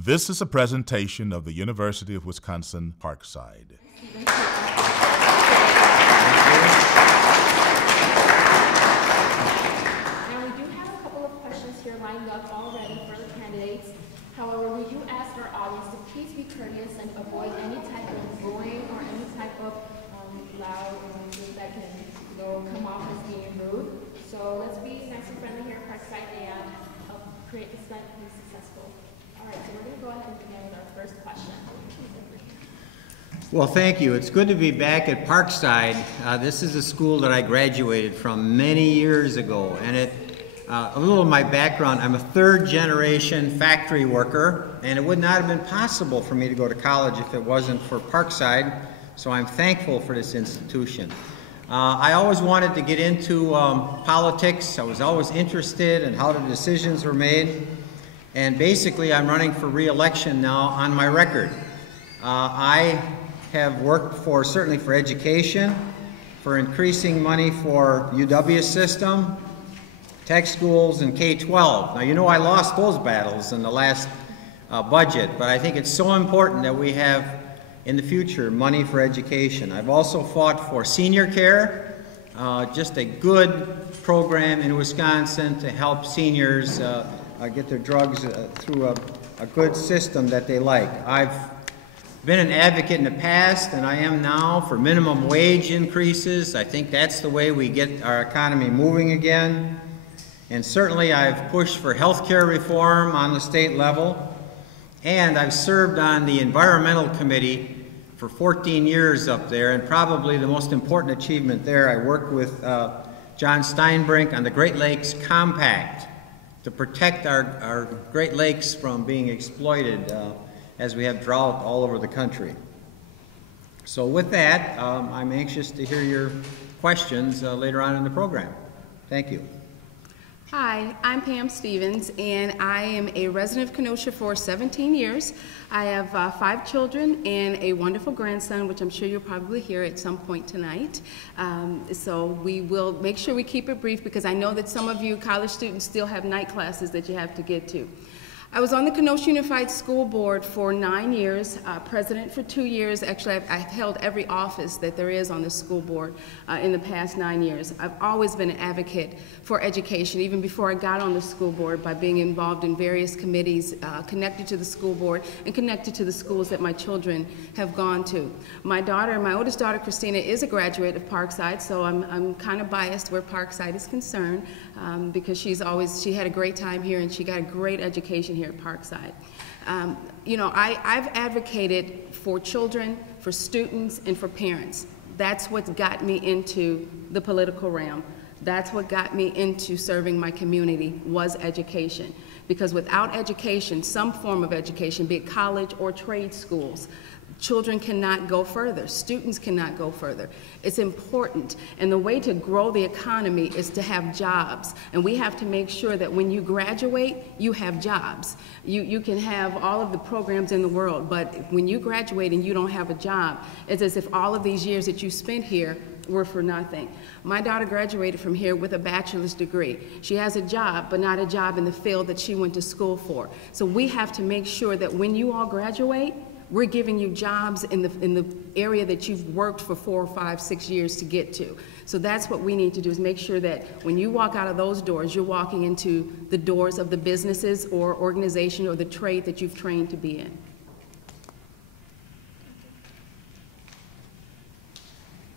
This is a presentation of the University of Wisconsin Parkside. Now we do have a couple of questions here lined up already for the candidates. However, we do ask our audience to please be courteous and avoid any type of booing or any type of loud noises that can come off as being rude. So let's be nice and friendly here at Parkside and help create this event to be successful. All right, so we're going to go ahead and begin with our first question. Well, thank you. It's good to be back at Parkside. This is a school that I graduated from many years ago, and a little of my background, I'm a third-generation factory worker, and it would not have been possible for me to go to college if it wasn't for Parkside, so I'm thankful for this institution. I always wanted to get into politics. I was always interested in how the decisions were made, and basically I'm running for re-election now on my record. I have worked certainly for education, for increasing money for UW system, tech schools, and K-12. Now, you know I lost those battles in the last budget, but I think it's so important that we have, in the future, money for education. I've also fought for senior care, just a good program in Wisconsin to help seniors get their drugs through a good system that they like. I've been an advocate in the past, and I am now, for minimum wage increases. I think that's the way we get our economy moving again. And certainly I've pushed for health care reform on the state level, and I've served on the environmental committee for 14 years up there, and probably the most important achievement there, I worked with John Steinbrink on the Great Lakes Compact to protect our Great Lakes from being exploited as we have drought all over the country. So with that, I'm anxious to hear your questions later on in the program. Thank you. Hi, I'm Pam Stevens, and I am a resident of Kenosha for 17 years. I have 5 children and a wonderful grandson, which I'm sure you'll probably hear at some point tonight. So we will make sure we keep it brief because I know that some of you college students still have night classes that you have to get to. I was on the Kenosha Unified School Board for 9 years, president for 2 years. Actually, I've held every office that there is on the school board in the past 9 years. I've always been an advocate for education, even before I got on the school board, by being involved in various committees connected to the school board and connected to the schools that my children have gone to. My oldest daughter, Christina, is a graduate of Parkside, so I'm kind of biased where Parkside is concerned because she had a great time here and she got a great education here at Parkside. You know, I've advocated for children, for students, and for parents. That's what got me into the political realm. That's what got me into serving my community, was education. Because without education, some form of education, be it college or trade schools, children cannot go further. Students cannot go further. It's important. And the way to grow the economy is to have jobs. And we have to make sure that when you graduate, you have jobs. You can have all of the programs in the world, but when you graduate and you don't have a job, it's as if all of these years that you spent here were for nothing. My daughter graduated from here with a bachelor's degree. She has a job, but not a job in the field that she went to school for. So we have to make sure that when you all graduate, we're giving you jobs in the area that you've worked for 4, 5, 6 years to get to. So that's what we need to do, is make sure that when you walk out of those doors, you're walking into the doors of the businesses or organization or the trade that you've trained to be in.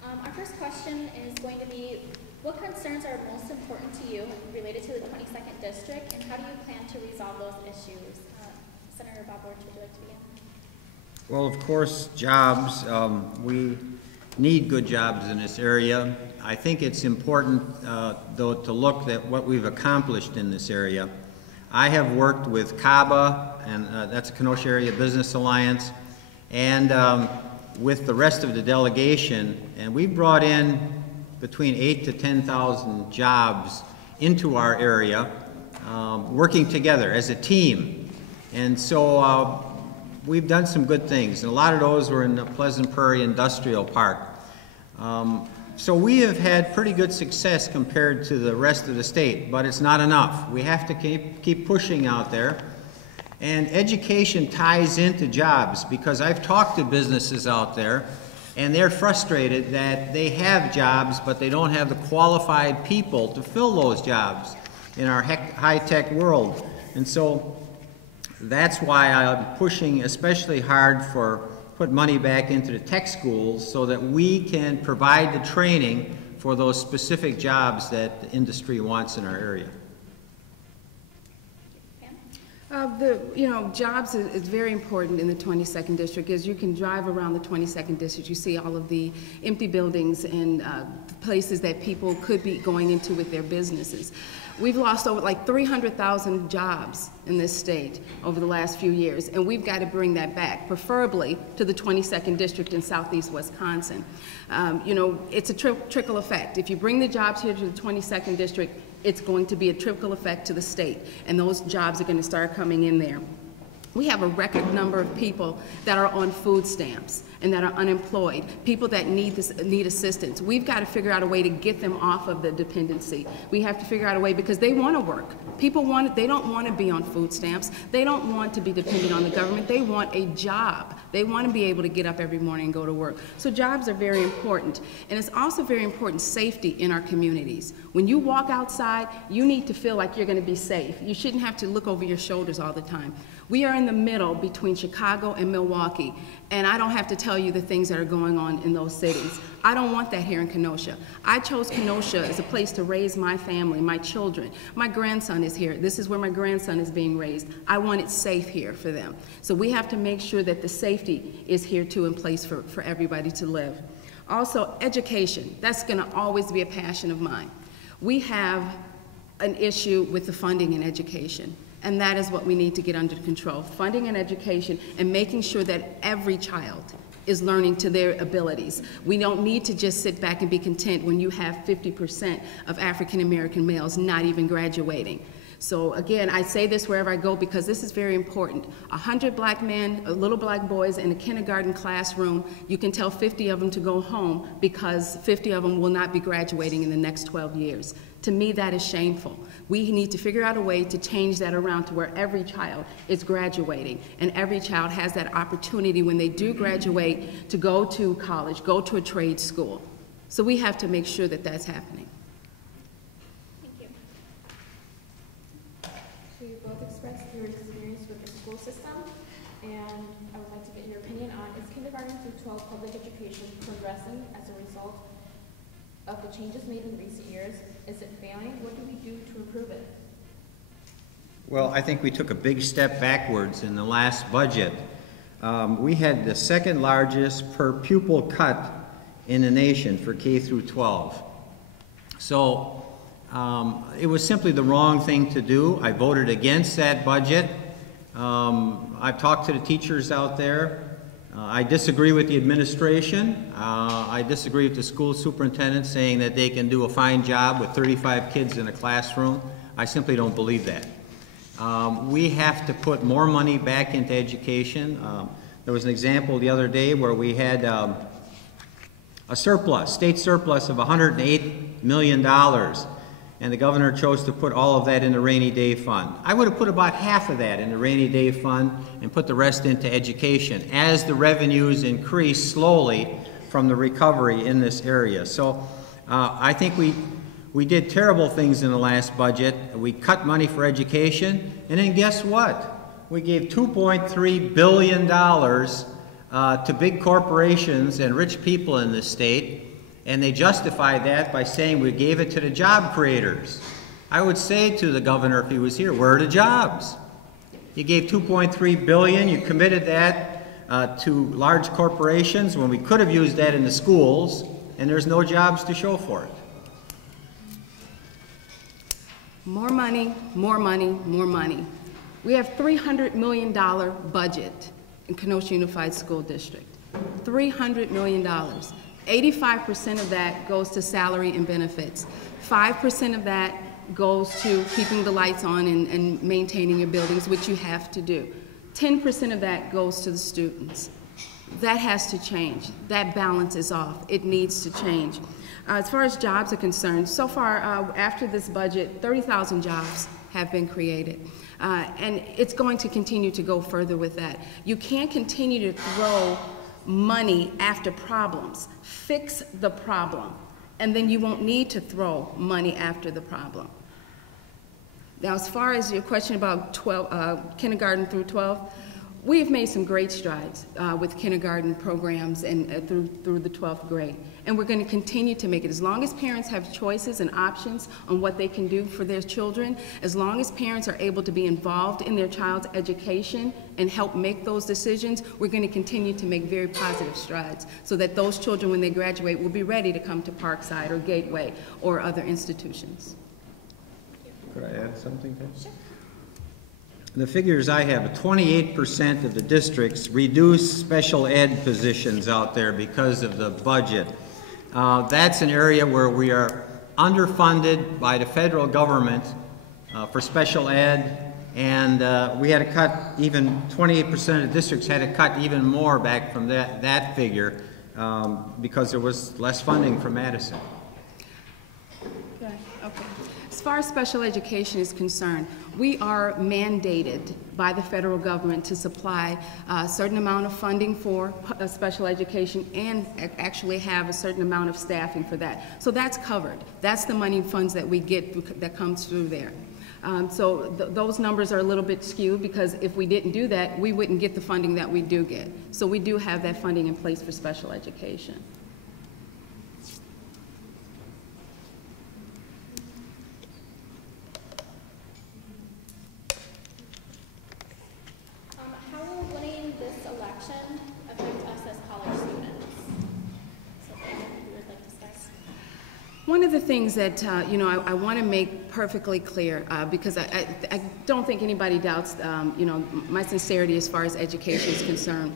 Our first question is going to be, what concerns are most important to you related to the 22nd District, and how do you plan to resolve those issues? Senator Bob Wirch, would you like to begin? Well, of course, jobs. We need good jobs in this area. I think it's important, though, to look at what we've accomplished in this area. I have worked with CABA, and that's a Kenosha Area Business Alliance, and with the rest of the delegation, and we brought in between 8,000 to 10,000 jobs into our area, working together as a team. And so we've done some good things, and a lot of those were in the Pleasant Prairie Industrial Park. So we have had pretty good success compared to the rest of the state, but it's not enough. We have to keep pushing out there. And education ties into jobs, because I've talked to businesses out there and they're frustrated that they have jobs but they don't have the qualified people to fill those jobs in our high-tech world. And so that's why I'm pushing especially hard for put money back into the tech schools so that we can provide the training for those specific jobs that the industry wants in our area. Jobs is very important in the 22nd District. As you can drive around the 22nd District, you see all of the empty buildings and places that people could be going into with their businesses. We've lost over like 300,000 jobs in this state over the last few years, and we've got to bring that back, preferably to the 22nd District in southeast Wisconsin. It's a trickle effect. If you bring the jobs here to the 22nd District, it's going to be a trickle effect to the state, and those jobs are going to start coming in there. We have a record number of people that are on food stamps and that are unemployed, people that need assistance. We've got to figure out a way to get them off of the dependency. We have to figure out a way, because they want to work. People they don't want to be on food stamps. They don't want to be dependent on the government. They want a job. They want to be able to get up every morning and go to work. So jobs are very important. And it's also very important safety in our communities. When you walk outside, you need to feel like you're going to be safe. You shouldn't have to look over your shoulders all the time. We are in the middle between Chicago and Milwaukee, and I don't have to tell you the things that are going on in those cities. I don't want that here in Kenosha. I chose Kenosha as a place to raise my family, my children. My grandson is here. This is where my grandson is being raised. I want it safe here for them. So we have to make sure that the safety is here too in place for everybody to live. Also, education. That's going to always be a passion of mine. We have an issue with the funding in education. And that is what we need to get under control. Funding and education, and making sure that every child is learning to their abilities. We don't need to just sit back and be content when you have 50% of African American males not even graduating. So again, I say this wherever I go because this is very important. 100 black men, little black boys in a kindergarten classroom, you can tell 50 of them to go home because 50 of them will not be graduating in the next 12 years. To me, that is shameful. We need to figure out a way to change that around to where every child is graduating, and every child has that opportunity when they do graduate to go to college, go to a trade school. So we have to make sure that that's happening. Thank you. So you both expressed your experience with the school system, and I would like to get your opinion on, is kindergarten through 12 public education progressing as a result of the changes made in recent years? Is it failing? What do we do to improve it? Well, I think we took a big step backwards in the last budget. We had the second largest per pupil cut in the nation for K through 12. So it was simply the wrong thing to do. I voted against that budget. I've talked to the teachers out there. I disagree with the administration. I disagree with the school superintendent saying that they can do a fine job with 35 kids in a classroom. I simply don't believe that. We have to put more money back into education. There was an example the other day where we had a surplus, state surplus of $108 million, and the governor chose to put all of that in the rainy day fund. I would have put about half of that in the rainy day fund and put the rest into education as the revenues increase slowly from the recovery in this area. So I think we did terrible things in the last budget. We cut money for education, and then guess what? We gave $2.3 billion to big corporations and rich people in this state, and they justified that by saying we gave it to the job creators. I would say to the governor if he was here, where are the jobs? You gave $2.3 billion, you committed that to large corporations when we could have used that in the schools, and there's no jobs to show for it. More money, more money, more money. We have $300 million budget in Kenosha Unified School District. $300 million. 85% of that goes to salary and benefits. 5% of that goes to keeping the lights on and maintaining your buildings, which you have to do. 10% of that goes to the students. That has to change. That balance is off. It needs to change. As far as jobs are concerned, so far after this budget, 30,000 jobs have been created. And it's going to continue to go further with that. You can't continue to throw money after problems. Fix the problem, and then you won't need to throw money after the problem. Now, as far as your question about kindergarten through 12, we have made some great strides with kindergarten programs and through the 12th grade. And we're going to continue to make it. As long as parents have choices and options on what they can do for their children, as long as parents are able to be involved in their child's education and help make those decisions, we're going to continue to make very positive strides so that those children, when they graduate, will be ready to come to Parkside or Gateway or other institutions. Could I add something to that? Sure. The figures I have, 28% of the districts reduce special ed positions out there because of the budget. That's an area where we are underfunded by the federal government for special ed, and we had to cut even 28% of the districts had to cut even more back from that figure because there was less funding for Madison. Okay. As far as special education is concerned, we are mandated by the federal government to supply a certain amount of funding for special education and actually have a certain amount of staffing for that. So that's covered. That's the money funds that we get that comes through there. Those numbers are a little bit skewed because if we didn't do that, we wouldn't get the funding that we do get. So we do have that funding in place for special education. One of the things that I want to make perfectly clear, because I don't think anybody doubts my sincerity as far as education is concerned.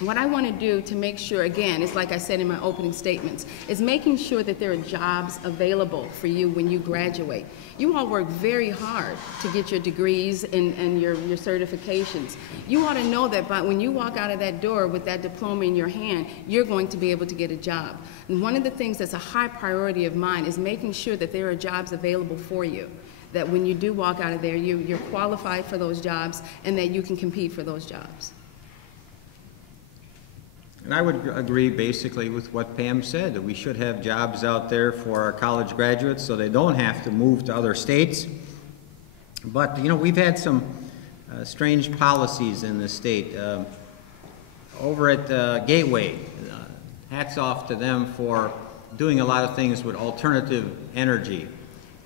What I want to do to make sure, again, is like I said in my opening statements, is making sure that there are jobs available for you when you graduate. You all work very hard to get your degrees and your certifications. You ought to know that when you walk out of that door with that diploma in your hand, you're going to be able to get a job. And one of the things that's a high priority of mine is making sure that there are jobs available for you, that when you do walk out of there, you're qualified for those jobs and that you can compete for those jobs. And I would agree basically with what Pam said, that we should have jobs out there for our college graduates so they don't have to move to other states. But, we've had some strange policies in the state. Over at Gateway, hats off to them for doing a lot of things with alternative energy.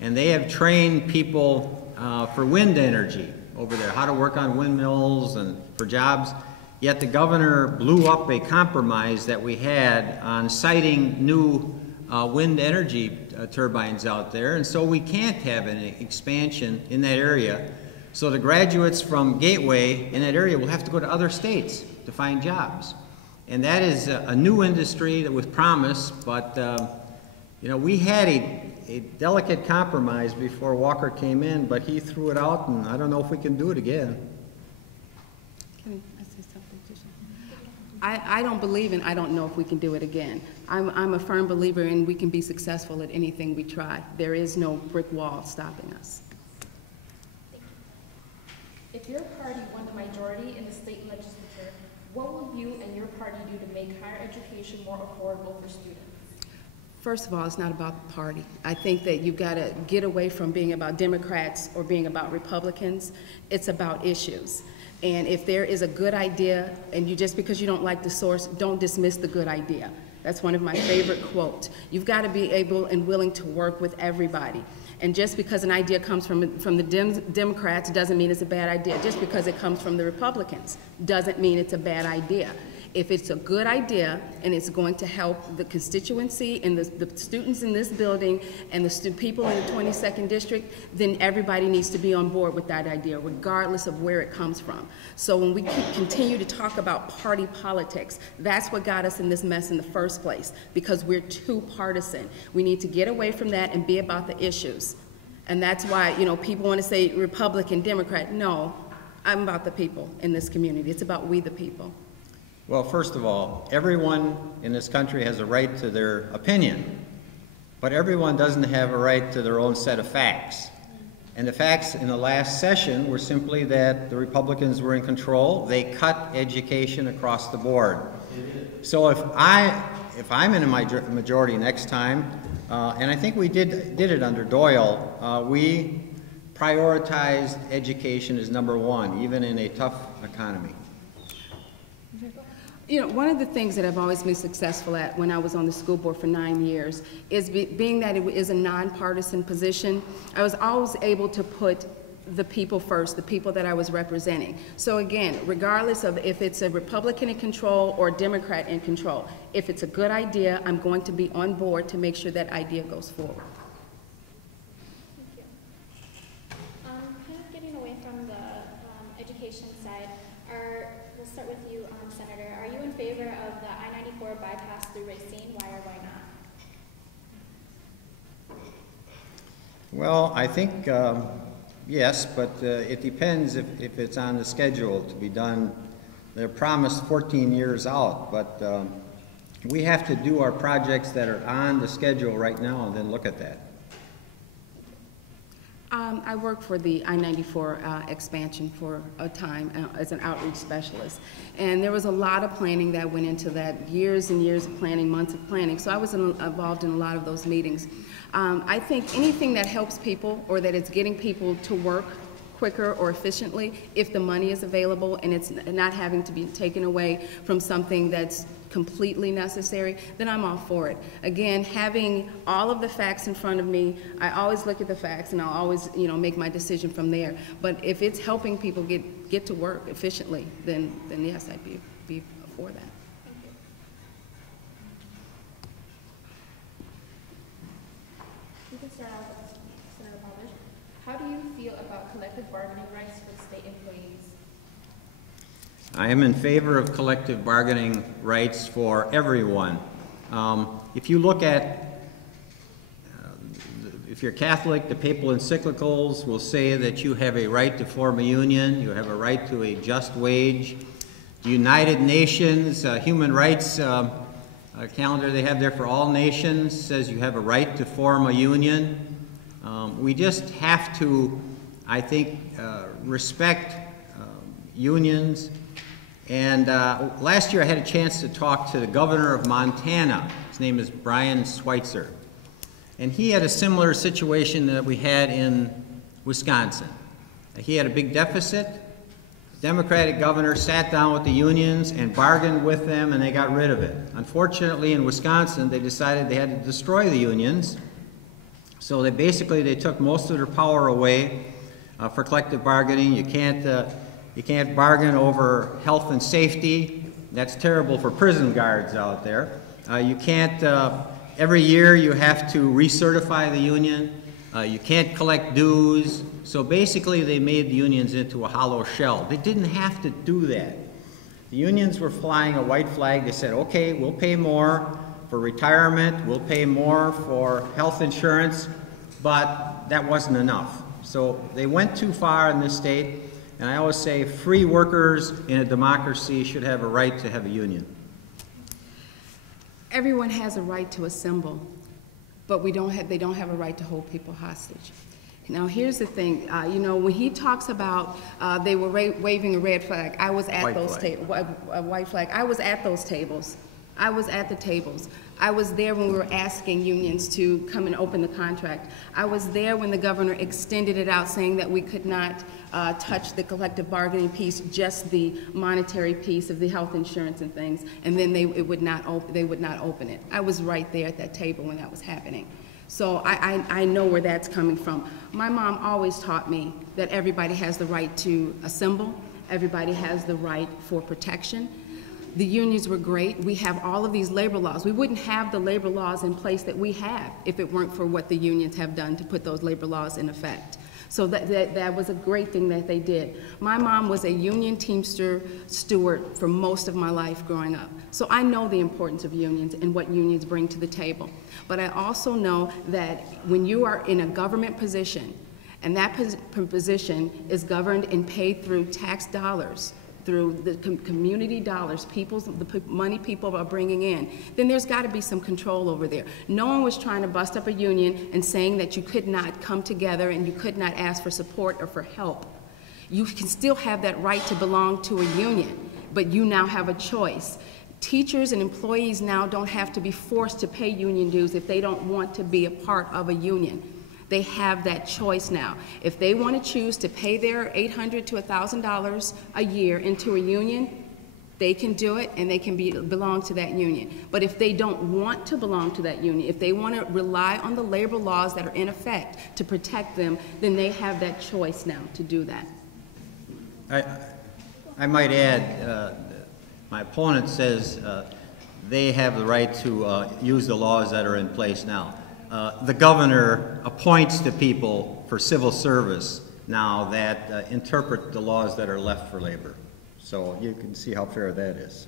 And they have trained people for wind energy over there, how to work on windmills and for jobs. Yet the governor blew up a compromise that we had on siting new wind energy turbines out there, and so we can't have an expansion in that area. So the graduates from Gateway in that area will have to go to other states to find jobs. And that is a new industry that was promised, but we had a delicate compromise before Walker came in, but he threw it out, and I don't know if we can do it again. I don't believe in I don't know if we can do it again. I'm a firm believer in we can be successful at anything we try. There is no brick wall stopping us. If your party won the majority in the state legislature, what will you and your party do to make higher education more affordable for students? First of all, it's not about the party. I think that you've got to get away from being about Democrats or being about Republicans. It's about issues. And if there is a good idea, and just because you don't like the source, don't dismiss the good idea. That's one of my favorite quotes. You've got to be able and willing to work with everybody. And just because an idea comes from the Democrats doesn't mean it's a bad idea. Just because it comes from the Republicans doesn't mean it's a bad idea. If it's a good idea and it's going to help the constituency and the students in this building and the people in the 22nd district, then everybody needs to be on board with that idea, regardless of where it comes from. So when we continue to talk about party politics, that's what got us in this mess in the first place, because we're too partisan. We need to get away from that and be about the issues. And that's why, people want to say Republican, Democrat. No, I'm about the people in this community. It's about we the people. Well, first of all, everyone in this country has a right to their opinion, but everyone doesn't have a right to their own set of facts. And the facts in the last session were simply that the Republicans were in control. They cut education across the board. So if I'm in a majority next time, and I think we did it under Doyle, we prioritized education as number one, even in a tough economy. You know, one of the things that I've always been successful at when I was on the school board for 9 years is being that it is a nonpartisan position, I was always able to put the people first, the people that I was representing. So again, regardless of if it's a Republican in control or a Democrat in control, if it's a good idea, I'm going to be on board to make sure that idea goes forward. Thank you. Kind of getting away from the education side, we'll start with you, Senator. Are you in favor of the I-94 bypass through Racine? Why or why not? Well, I think yes, but it depends if it's on the schedule to be done. They're promised 14 years out, but we have to do our projects that are on the schedule right now and then look at that. I worked for the I-94 expansion for a time as an outreach specialist. And there was a lot of planning that went into that, years and years of planning, months of planning. So I was involved in a lot of those meetings. I think anything that helps people or that it's getting people to work quicker or efficiently, if the money is available and it's not having to be taken away from something that's completely necessary, then I'm all for it. Again, having all of the facts in front of me, I always look at the facts and I'll always, you know, make my decision from there. But if it's helping people get to work efficiently, then yes, I'd be for that. Thank you. We can start out with Senator Bob Wirch. How do you feel about collective bargaining rights for state employees? I am in favor of collective bargaining rights for everyone. If you look at, if you're Catholic, the papal encyclicals will say that you have a right to form a union, you have a right to a just wage. The United Nations human rights calendar they have there for all nations says you have a right to form a union. We just have to, I think, respect unions. And last year I had a chance to talk to the governor of Montana. His name is Brian Schweitzer. And he had a similar situation that we had in Wisconsin. He had a big deficit. The Democratic governor sat down with the unions and bargained with them, and they got rid of it. Unfortunately, in Wisconsin, they decided they had to destroy the unions. So they took most of their power away for collective bargaining. You can't bargain over health and safety. That's terrible for prison guards out there. You can't, every year you have to recertify the union. You can't collect dues. So basically they made the unions into a hollow shell. They didn't have to do that. The unions were flying a white flag. They said, okay, we'll pay more for retirement, we'll pay more for health insurance, but that wasn't enough. So they went too far in this state. And I always say free workers in a democracy should have a right to have a union. Everyone has a right to assemble, but they don't have a right to hold people hostage. Now here's the thing, you know, when he talks about they were waving a red flag, I was at those tables, a white flag, I was at those tables. I was at the tables. I was there when we were asking unions to come and open the contract. I was there when the governor extended it out, saying that we could not touch the collective bargaining piece, just the monetary piece of the health insurance and things, and then they would not open it. I was right there at that table when that was happening. So I know where that's coming from. My mom always taught me that everybody has the right to assemble, everybody has the right for protection. The unions were great. We have all of these labor laws. We wouldn't have the labor laws in place that we have if it weren't for what the unions have done to put those labor laws in effect. So that was a great thing that they did. My mom was a union Teamster steward for most of my life growing up. So I know the importance of unions and what unions bring to the table. But I also know that when you are in a government position, and that position is governed and paid through tax dollars, through the community dollars, money people are bringing in, then there's got to be some control over there. No one was trying to bust up a union and saying that you could not come together and you could not ask for support or for help. You can still have that right to belong to a union, but you now have a choice. Teachers and employees now don't have to be forced to pay union dues if they don't want to be a part of a union. They have that choice now. If they want to choose to pay their $800 to $1,000 a year into a union, they can do it and they can belong to that union. But if they don't want to belong to that union, if they want to rely on the labor laws that are in effect to protect them, then they have that choice now to do that. I might add, my opponent says they have the right to use the laws that are in place now. The governor appoints the people for civil service now that interpret the laws that are left for labor. So you can see how fair that is.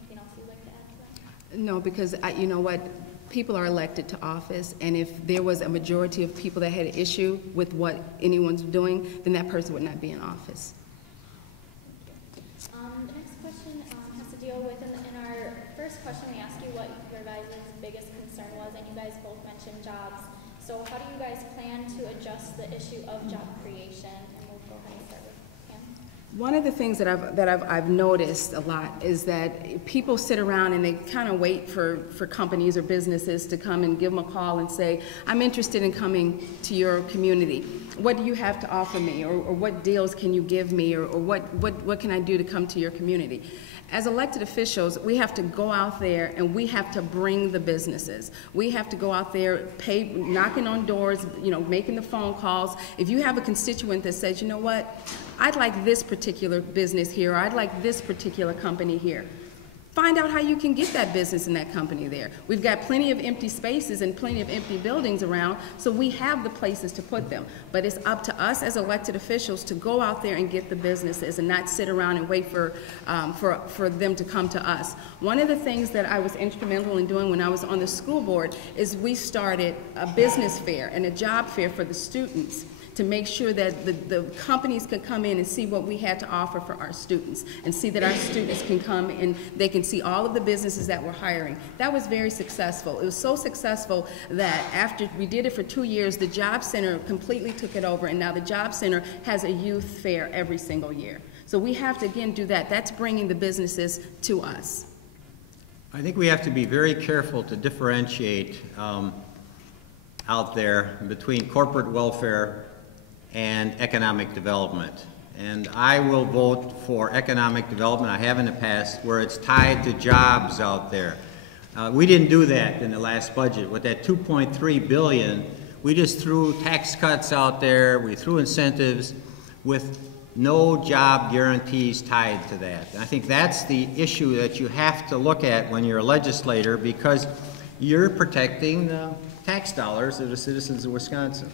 Anything else you'd like to add to that? No, because you know what? People are elected to office, and if there was a majority of people that had an issue with what anyone's doing, then that person would not be in office. The next question has to deal with, in our first question, we asked you what your guys' biggest concern was, and you guys both mentioned jobs. So how do you guys plan to adjust the issue of job creation? And we'll go ahead and start with Pam. One of the things that I've noticed a lot is that people sit around and they kind of wait for companies or businesses to come and give them a call and say, I'm interested in coming to your community. What do you have to offer me? Or what deals can you give me? Or what can I do to come to your community? As elected officials, we have to go out there and we have to bring the businesses. We have to go out there, knocking on doors, making the phone calls. If you have a constituent that says, you know what, I'd like this particular business here, or I'd like this particular company here, find out how you can get that business and that company there. We've got plenty of empty spaces and plenty of empty buildings around, so we have the places to put them. But it's up to us as elected officials to go out there and get the businesses and not sit around and wait for them to come to us. One of the things that I was instrumental in doing when I was on the school board is we started a business fair and a job fair for the students, to make sure that the companies could come in and see what we had to offer for our students, and see that our students can come and they can see all of the businesses that we're hiring. That was very successful. It was so successful that after we did it for 2 years, the Job Center completely took it over, and now the Job Center has a youth fair every single year. So we have to, again, do that. That's bringing the businesses to us. I think we have to be very careful to differentiate out there between corporate welfare and economic development. And I will vote for economic development. I have in the past, where it's tied to jobs out there. We didn't do that in the last budget. With that $2.3 billion, we just threw tax cuts out there, we threw incentives with no job guarantees tied to that. And I think that's the issue that you have to look at when you're a legislator, because you're protecting the tax dollars of the citizens of Wisconsin.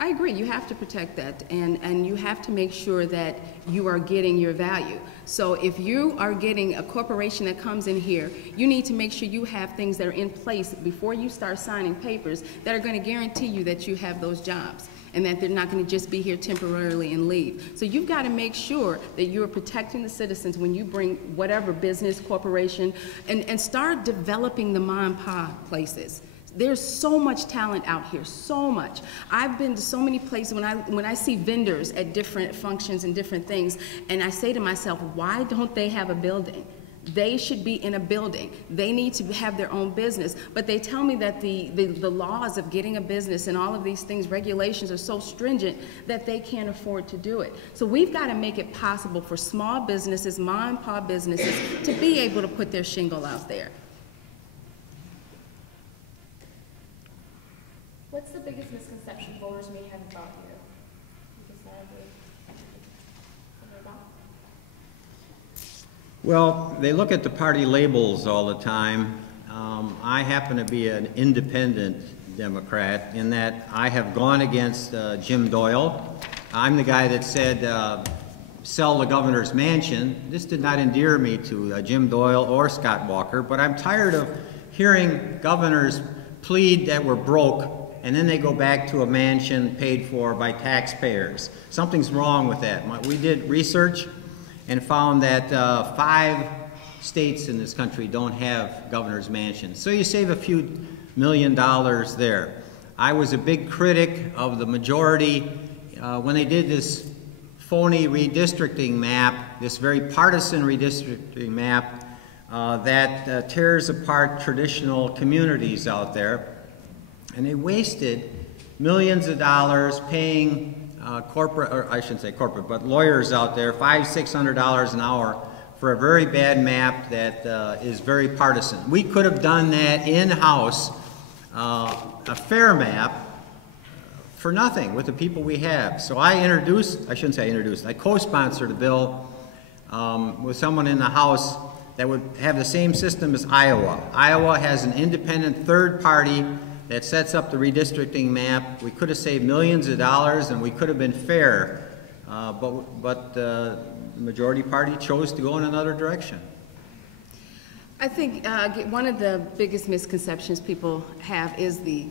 I agree, you have to protect that, and you have to make sure that you are getting your value. So if you are getting a corporation that comes in here, you need to make sure you have things that are in place before you start signing papers that are going to guarantee you that you have those jobs, and that they're not going to just be here temporarily and leave. So you've got to make sure that you're protecting the citizens when you bring whatever business, corporation, and start developing the mom and pop places. There's so much talent out here, so much. I've been to so many places when I see vendors at different functions and different things, and I say to myself, why don't they have a building? They should be in a building. They need to have their own business. But they tell me that the laws of getting a business and all of these things, regulations, are so stringent that they can't afford to do it. So we've got to make it possible for small businesses, mom and pop businesses, to be able to put their shingle out there. What's the biggest misconception voters may have about you? Well, they look at the party labels all the time. I happen to be an independent Democrat in that I have gone against Jim Doyle. I'm the guy that said sell the governor's mansion. This did not endear me to Jim Doyle or Scott Walker, but I'm tired of hearing governors plead that we're broke and then they go back to a mansion paid for by taxpayers. Something's wrong with that. We did research and found that 5 states in this country don't have governor's mansions. So you save a few $1 million there. I was a big critic of the majority when they did this phony redistricting map, this very partisan redistricting map that tears apart traditional communities out there. And they wasted millions of dollars paying corporate, or I shouldn't say corporate, but lawyers out there, $500–600 an hour for a very bad map that is very partisan. We could have done that in-house, a fair map, for nothing with the people we have. So I co-sponsored a bill with someone in the House that would have the same system as Iowa. Iowa has an independent third party that sets up the redistricting map. We could have saved millions of dollars and we could have been fair, but the majority party chose to go in another direction. I think one of the biggest misconceptions people have is the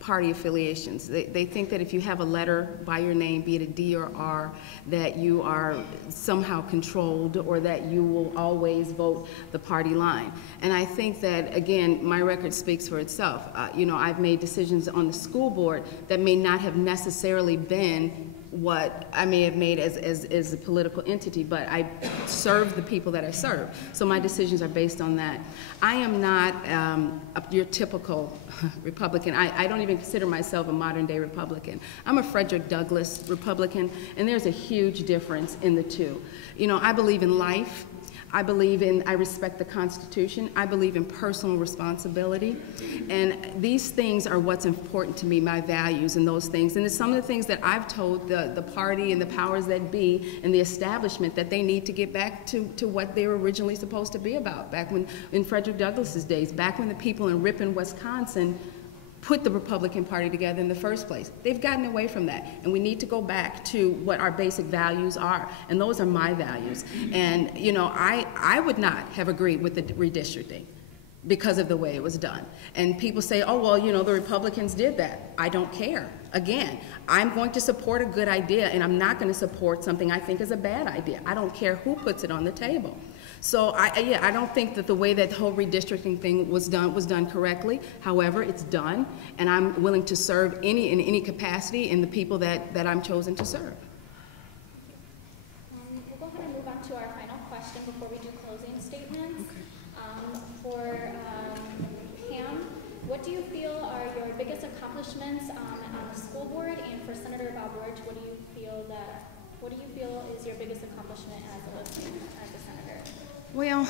party affiliations. They think that if you have a letter by your name, be it a D or R, that you are somehow controlled or that you will always vote the party line. And I think that, again, my record speaks for itself. You know, I've made decisions on the school board that may not have necessarily been what I may have made as a political entity, but I serve the people that I serve. So my decisions are based on that. I am not your typical Republican. I don't even consider myself a modern day Republican. I'm a Frederick Douglass Republican, and there's a huge difference in the two. You know, I believe in life. I respect the Constitution. I believe in personal responsibility. And these things are what's important to me, my values and those things. And it's some of the things that I've told the party and the powers that be and the establishment that they need to get back to what they were originally supposed to be about, back when, in Frederick Douglass's days, back when the people in Ripon, Wisconsin, put the Republican Party together in the first place. They've gotten away from that, and we need to go back to what our basic values are, and those are my values. And you know, I would not have agreed with the redistricting because of the way it was done. And people say, oh, well, you know, the Republicans did that. I don't care. Again, I'm going to support a good idea, and I'm not going to support something I think is a bad idea. I don't care who puts it on the table. So I don't think that the way that the whole redistricting thing was done correctly. However, it's done, and I'm willing to serve in any capacity in the people that I'm chosen to serve. We'll go ahead and move on to our final question before we do closing statements. Okay. For Pam, what do you feel are your biggest accomplishments on the school board, and for Senator Bob Wirch, what do you feel is your biggest accomplishment as a senator? Well,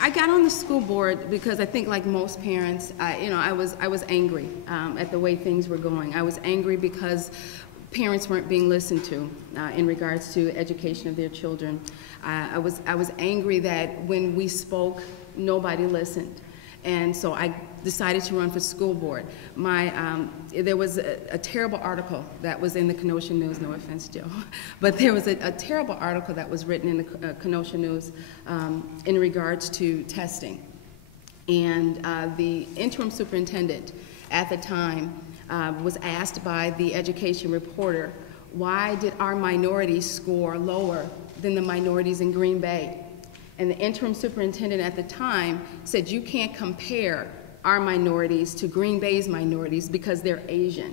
I got on the school board because I think, like most parents, I was angry at the way things were going. I was angry because parents weren't being listened to in regards to education of their children. I was angry that when we spoke, nobody listened. And so I decided to run for school board. There was a terrible article that was in the Kenosha News, no offense, Joe, but there was a terrible article that was written in the Kenosha News in regards to testing. And the interim superintendent at the time was asked by the education reporter, why did our minorities score lower than the minorities in Green Bay? And the interim superintendent at the time said, you can't compare our minorities to Green Bay's minorities because they're Asian.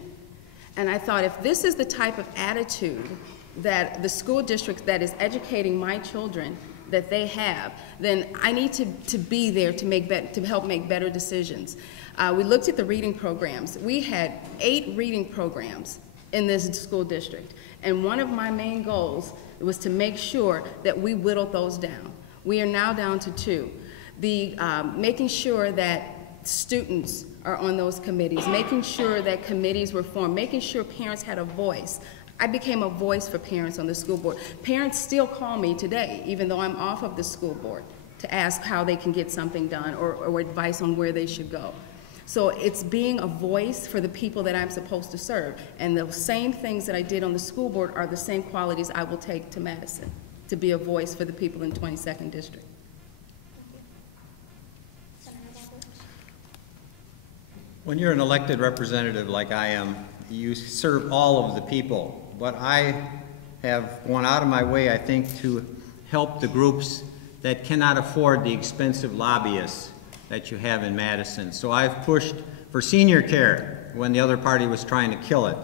And I thought, if this is the type of attitude that the school district that is educating my children that they have, then I need to be there to help make better decisions. We looked at the reading programs. We had 8 reading programs in this school district. And one of my main goals was to make sure that we whittled those down. We are now down to 2. Making sure that students are on those committees, making sure that committees were formed, making sure parents had a voice. I became a voice for parents on the school board. Parents still call me today, even though I'm off of the school board, to ask how they can get something done or advice on where they should go. So it's being a voice for the people that I'm supposed to serve. And the same things that I did on the school board are the same qualities I will take to Madison, to be a voice for the people in 22nd District. When you're an elected representative like I am, you serve all of the people. But I have gone out of my way, I think, to help the groups that cannot afford the expensive lobbyists that you have in Madison. So I've pushed for senior care when the other party was trying to kill it.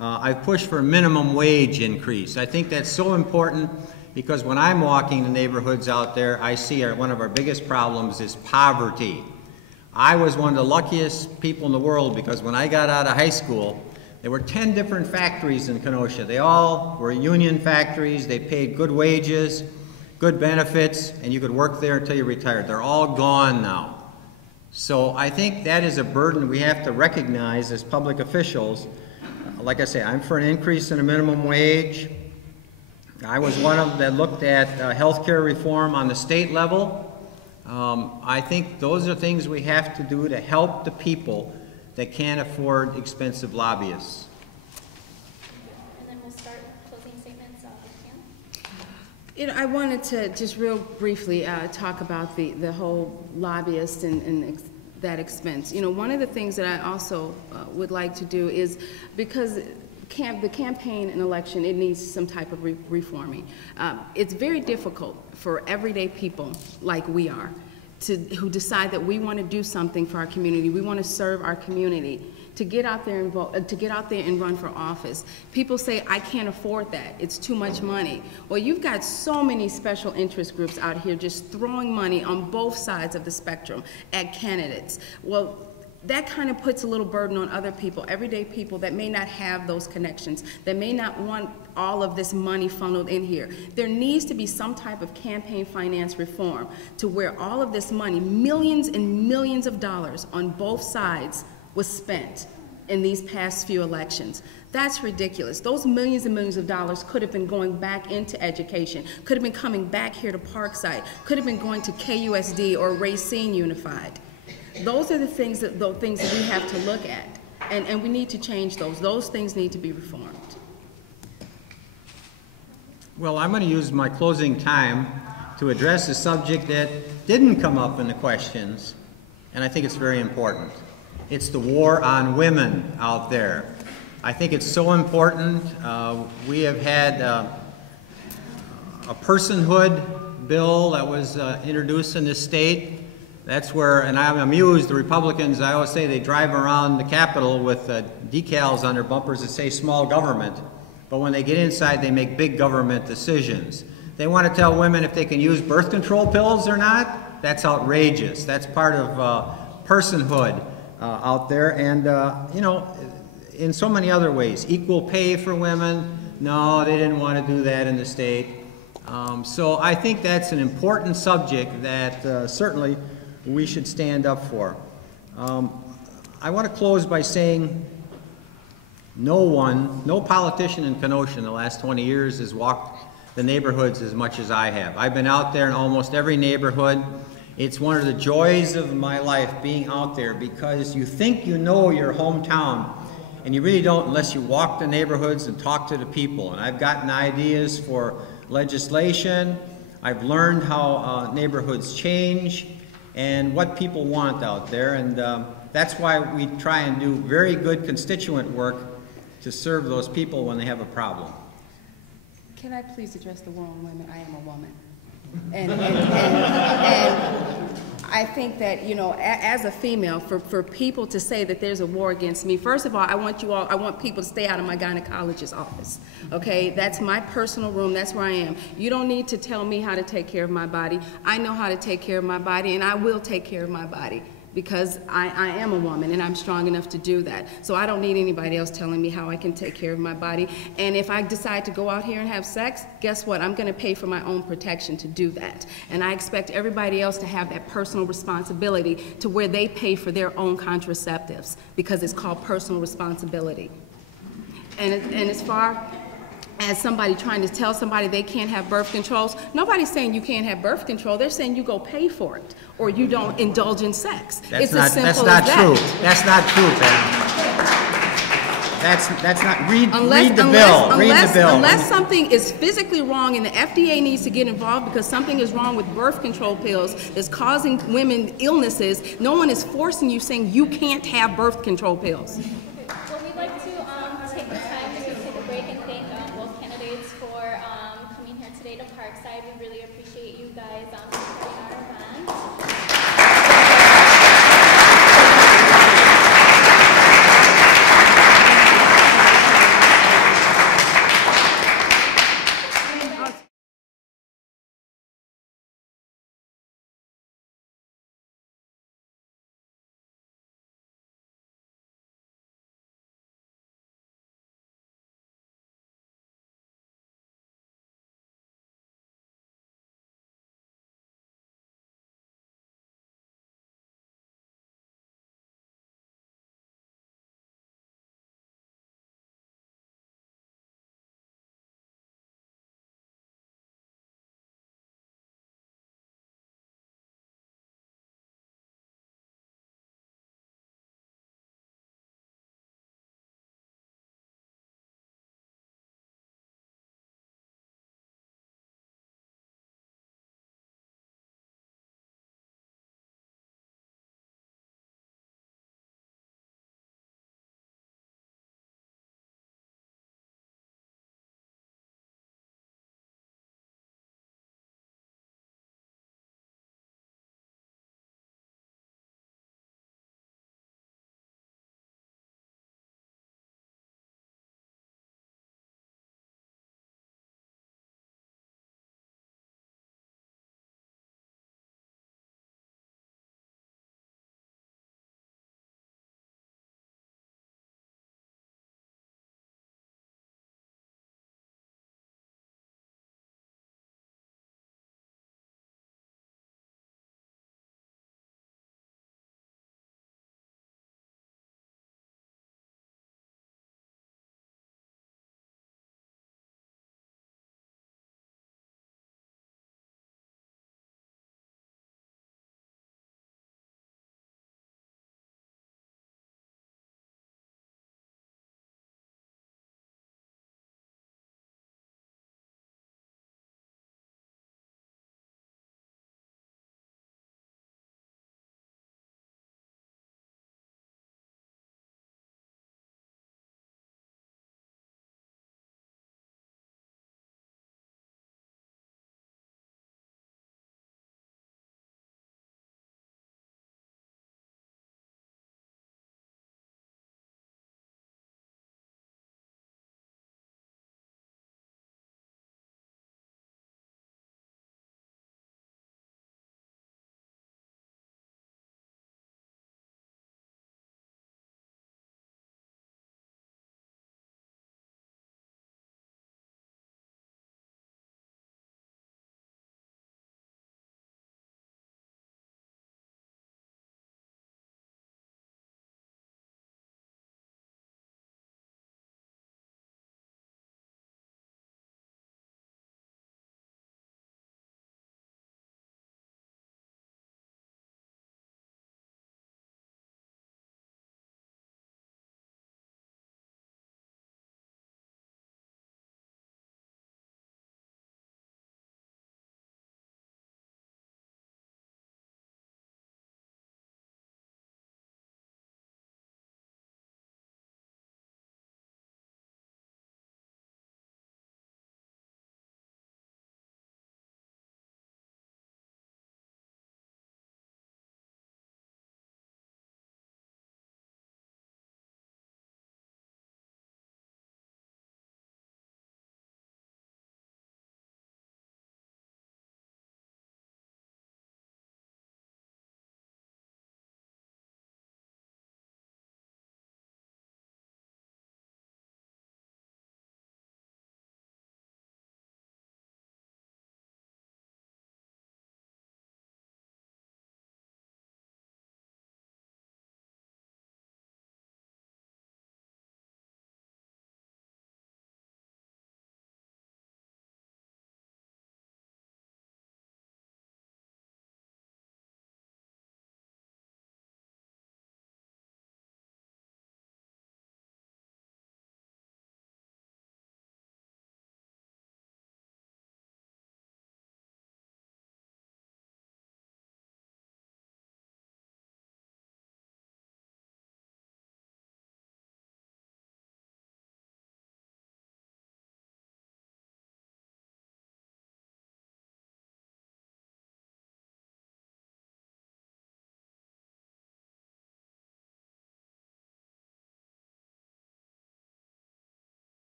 I've pushed for a minimum wage increase. I think that's so important because when I'm walking the neighborhoods out there, I see one of our biggest problems is poverty. I was one of the luckiest people in the world because when I got out of high school, there were 10 different factories in Kenosha. They all were union factories. They paid good wages, good benefits, and you could work there until you retired. They're all gone now. So I think that is a burden we have to recognize as public officials. Like I say, I'm for an increase in the minimum wage. I was one of them that looked at health care reform on the state level. I think those are things we have to do to help the people that can't afford expensive lobbyists. And then we'll start closing statements with Pam. You know, I wanted to just real briefly talk about the whole lobbyist and that expense. You know, one of the things that I also would like to do is, because the campaign and election, it needs some type of reforming. It's very difficult for everyday people like we are who decide that we want to do something for our community, we want to serve our community, to get out there and vote, to get out there and run for office. People say, I can't afford that, it's too much money. Well, you've got so many special interest groups out here just throwing money on both sides of the spectrum at candidates. Well, that kind of puts a little burden on other people, everyday people that may not have those connections, that may not want all of this money funneled in here. There needs to be some type of campaign finance reform to where all of this money, millions and millions of dollars on both sides, was spent in these past few elections. That's ridiculous. Those millions and millions of dollars could have been going back into education, could have been coming back here to Parkside, could have been going to KUSD or Racine Unified. Those are the things that we have to look at, and we need to change those. Those things need to be reformed. Well, I'm going to use my closing time to address a subject that didn't come up in the questions, and I think it's very important. It's the war on women out there. I think it's so important. We have had a personhood bill that was introduced in this state. That's where, and I'm amused, the Republicans, I always say they drive around the Capitol with decals on their bumpers that say small government, but when they get inside they make big government decisions. They want to tell women if they can use birth control pills or not. That's outrageous. That's part of personhood out there, and you know, in so many other ways. Equal pay for women, no, they didn't want to do that in the state. So I think that's an important subject that certainly we should stand up for. I want to close by saying no politician in Kenosha in the last 20 years has walked the neighborhoods as much as I have. I've been out there in almost every neighborhood. It's one of the joys of my life being out there, because you think you know your hometown, and you really don't unless you walk the neighborhoods and talk to the people. And I've gotten ideas for legislation. I've learned how neighborhoods change and what people want out there, and that's why we try and do very good constituent work to serve those people when they have a problem. Can I please address the war on women? I am a woman. And I think that, you know, as a female, for people to say that there's a war against me, first of all, I want people to stay out of my gynecologist's office, okay? That's my personal room, that's where I am. You don't need to tell me how to take care of my body. I know how to take care of my body, and I will take care of my body, because I am a woman and I'm strong enough to do that. So I don't need anybody else telling me how I can take care of my body. And if I decide to go out here and have sex, guess what? I'm gonna pay for my own protection to do that. And I expect everybody else to have that personal responsibility to where they pay for their own contraceptives, because it's called personal responsibility. And as far as somebody trying to tell somebody they can't have birth controls, nobody's saying you can't have birth control. They're saying you go pay for it, or you don't indulge in sex. It's as simple as that. That's not true. That's not true, That's not, read the bill. Unless something is physically wrong and the FDA needs to get involved because something is wrong with birth control pills that's causing women illnesses, no one is forcing you saying you can't have birth control pills. Okay. Well, we'd like to take the time to take a break and thank both candidates for coming here today to Parkside. We really appreciate you guys supporting our event.